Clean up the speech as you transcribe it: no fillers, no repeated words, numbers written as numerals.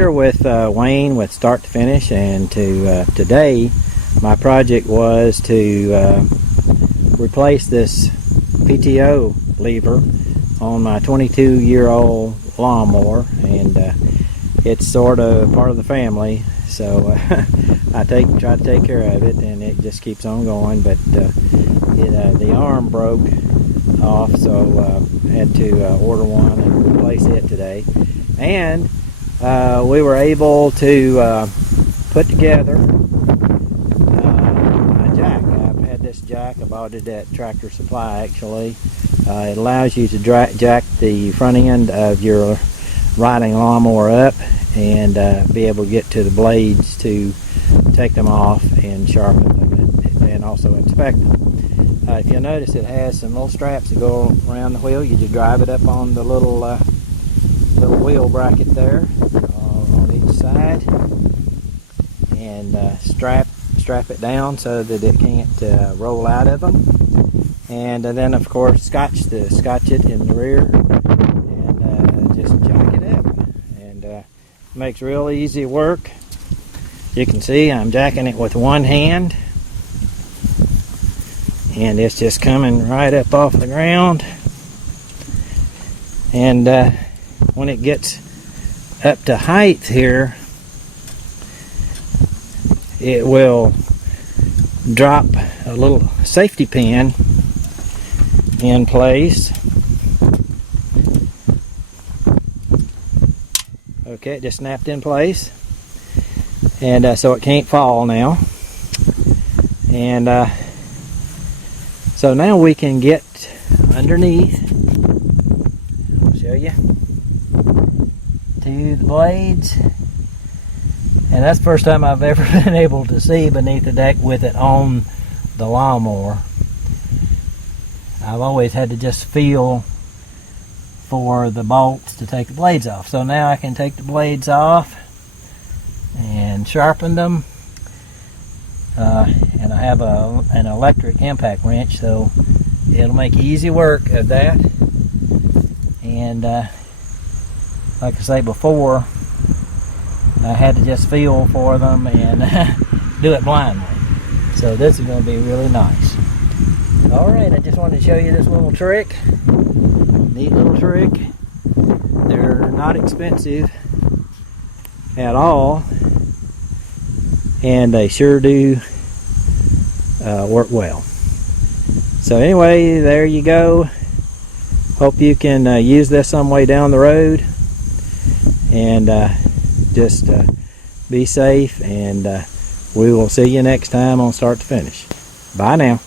here with Wayne with Start to Finish, and today my project was to replace this PTO lever on my 22-year-old lawnmower, and it's sort of part of the family, so I try to take care of it, and it just keeps on going. But the arm broke off, so I had to order one and replace it today. And we were able to put together a jack. I've had this jack, I bought it at Tractor Supply actually. It allows you to jack the front end of your riding lawnmower up and be able to get to the blades to take them off and sharpen them, and also inspect them. If you'll notice, it has some little straps that go around the wheel. You just drive it up on the little wheel bracket there on each side, and strap it down so that it can't roll out of them. And then of course scotch it in the rear, and just jack it up, and makes real easy work. You can see I'm jacking it with one hand, and it's just coming right up off the ground. And when it gets up to height here, it will drop a little safety pin in place. Okay, it just snapped in place, and so it can't fall now. And so now we can get underneath. I'll show you to the blades, and that's the first time I've ever been able to see beneath the deck with it on the lawnmower. I've always had to just feel for the bolts to take the blades off. So now I can take the blades off and sharpen them. And I have an electric impact wrench, so it'll make easy work of that. And like I say before, I had to just feel for them and do it blindly. So this is going to be really nice. Alright, I just wanted to show you this little trick. Neat little trick. They're not expensive at all, and they sure do work well. So anyway, there you go. Hope you can use this some way down the road, and just be safe, and we will see you next time on Start to Finish. Bye now.